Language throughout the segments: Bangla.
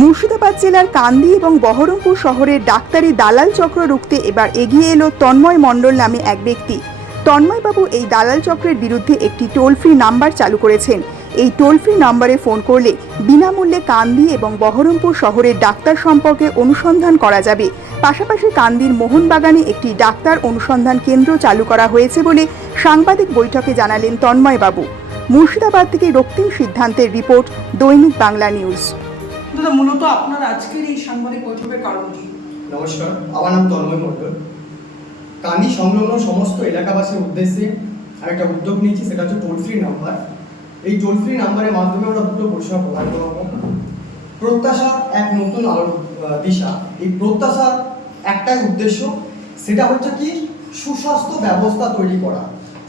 মুর্শিদাবাদ জেলার কান্দি এবং বহরমপুর শহরের ডাক্তারি দালাল চক্র রুখতে এবার এগিয়ে এলো তন্ময় মণ্ডল নামে এক ব্যক্তি। তন্ময়বাবু এই দালাল চক্রের বিরুদ্ধে একটি টোল ফ্রি নাম্বার চালু করেছেন। এই টোল ফ্রি নম্বরে ফোন করলে বিনামূল্যে কান্দি এবং বহরমপুর শহরের ডাক্তার সম্পর্কে অনুসন্ধান করা যাবে। পাশাপাশি কান্দির মোহনবাগানে একটি ডাক্তার অনুসন্ধান কেন্দ্র চালু করা হয়েছে বলে সাংবাদিক বৈঠকে জানালেন তন্ময়বাবু। মুর্শিদাবাদ থেকে রক্তিম সিদ্ধান্তের রিপোর্ট দৈনিক বাংলা নিউজ। দাদা, মূলত আপনার আজকের এই সাংবাদিক বৈঠকের কারণ কি? নমস্কার, আমার নাম তন্ময় মণ্ডল। কান্দি সংলগ্ন সমস্ত এলাকাবাসীর উদ্দেশ্যে আমি একটা উদ্যোগ নিয়েছি, সেটা হচ্ছে টোল ফ্রি নাম্বার এই টোল ফ্রি নাম্বারের মাধ্যমে আমরা দুটো পরিষেবা প্রদান করব। প্রত্যাশা এক নতুন আলোর দিশা। এই প্রত্যাশার একটাই উদ্দেশ্য, সেটা হচ্ছে কি, সুস্বাস্থ্য ব্যবস্থা তৈরি করা।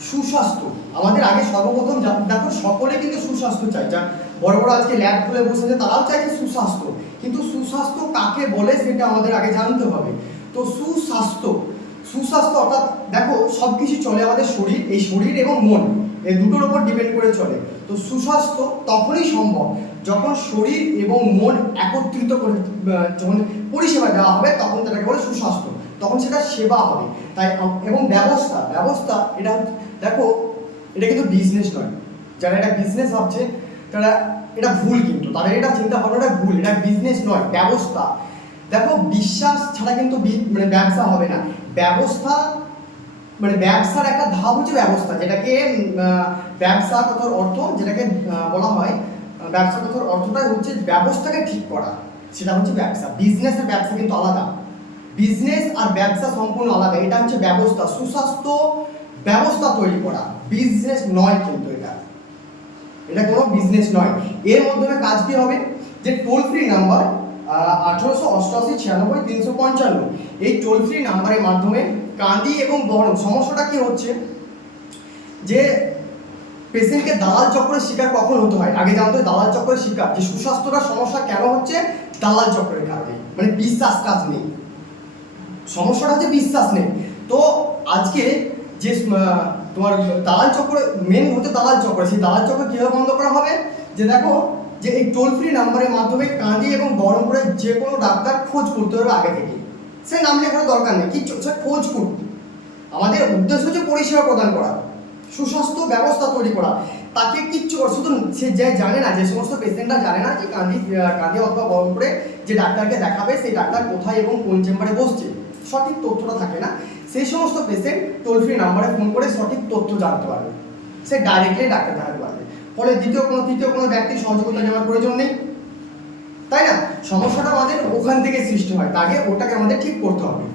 সুস্বাস্থ্য। আমাদের আগে সর্বপ্রথম দেখো, সকলে কিন্তু সুস্বাস্থ্য চাই যা বড় বড় আজকে ল্যাব খুলে বসেছে, তারাও চাইছে সুস্বাস্থ্য। কিন্তু সুস্বাস্থ্য কাকে বলে সেটা আমাদের আগে জানতে হবে। তো সুস্বাস্থ্য সুস্বাস্থ্য অর্থাৎ দেখো সব কিছু চলে আমাদের শরীর, এই শরীর এবং মন, এই দুটোর ওপর ডিপেন্ড করে চলে। তো সুস্বাস্থ্য তখনই সম্ভব যখন শরীর এবং মন একত্রিত করে যখন পরিষেবা দেওয়া হবে তখন তাকে বলে সুস্বাস্থ্য, তখন সেটা সেবা হবে। তাই এবং ব্যবস্থা ব্যবস্থা এটা দেখো, এটা কিন্তু বিজনেস নয়। যারা এটা বিজনেস ভাবছে তারা এটা ভুল কিন্তু। তাদের এটা চিন্তা ভাবনাটা ভুল, এটা বিজনেস নয়, ব্যবস্থা। দেখো, বিশ্বাস ছাড়া কিন্তু মানে ব্যবসা হবে না। ব্যবস্থা মানে ব্যবসার একটা ধাপ হচ্ছে ব্যবস্থা, যেটাকে ব্যবসা কথার অর্থ, যেটাকে বলা হয় ব্যবসা কথার অর্থটাই হচ্ছে ব্যবস্থাকে ঠিক করা। সেটা হচ্ছে ব্যবসা। বিজনেস আর ব্যবসা কিন্তু আলাদা। বিজনেস আর ব্যবসা সম্পূর্ণ আলাদা। এটা হচ্ছে ব্যবস্থা। সুস্বাস্থ্য ব্যবস্থা তৈরি করা। বিজনেস নয় কিন্তু এটা। এটা কোনো বিজনেস নয়। এর মাধ্যমে কাজ কি হবে? যে টোল ফ্রি নাম্বার আঠারোশো অষ্টআশি ছিয়ানব্বই তিনশো পঞ্চান্ন। এই টোল ফ্রি নাম্বারের মাধ্যমে কান্দি এবং বহরম, সমস্যাটা কি হচ্ছে? যে পেশেন্টকে দালাল চক্রের শিকার কখন হতে হয়? আগে জানতো দালাল চক্রের শিকার। যে সুস্বাস্থ্যটা সমস্যা কেন হচ্ছে? দালাল চক্রের কারণে। মানে বিশ্বাস কাজ নেই। সমস্যাটা হচ্ছে বিশ্বাস নেই। তো আজকে যে তোমার দালাল চক্র মেন হচ্ছে দালাল চক্র। সেই দালাল চক্র কীভাবে বন্ধ করা হবে? যে দেখো, যে এই টোল ফ্রি নাম্বারের মাধ্যমে কাঁদি এবং বহরমপুরের যে কোনো ডাক্তার খোঁজ করতে হবে আগে থেকে সে নাম লেখার দরকার নেই, কি সে খোঁজ করতে। আমাদের উদ্দেশ্য হচ্ছে পরিষেবা প্রদান করা, সুস্বাস্থ্য ব্যবস্থা তৈরি করা। তাকে কিচ্ছু করা শুধু সে যে জানে না যে সমস্ত পেশেন্টরা জানে না যে কাঁদি আহ, অথবা অথবা করে যে ডাক্তারকে দেখাবে সেই ডাক্তার কোথায় এবং কোন চেম্বারে বসছে সঠিক তথ্যটা থাকে না। সেই সমস্ত পেশেন্ট টোল ফ্রি নাম্বারে ফোন করে সঠিক তথ্য জানতে পারবে। সে ডাইরেক্টলি ডাক্তার দেখাতে পারবে। ফলে দ্বিতীয় কোনো তৃতীয় কোনো ব্যক্তির সহযোগিতা নেওয়ার প্রয়োজন নেই। তাই না? সমস্যাটা আমাদের ওখান থেকে সৃষ্টি হয়। তাকে ওটাকে আমাদের ঠিক করতে হবে।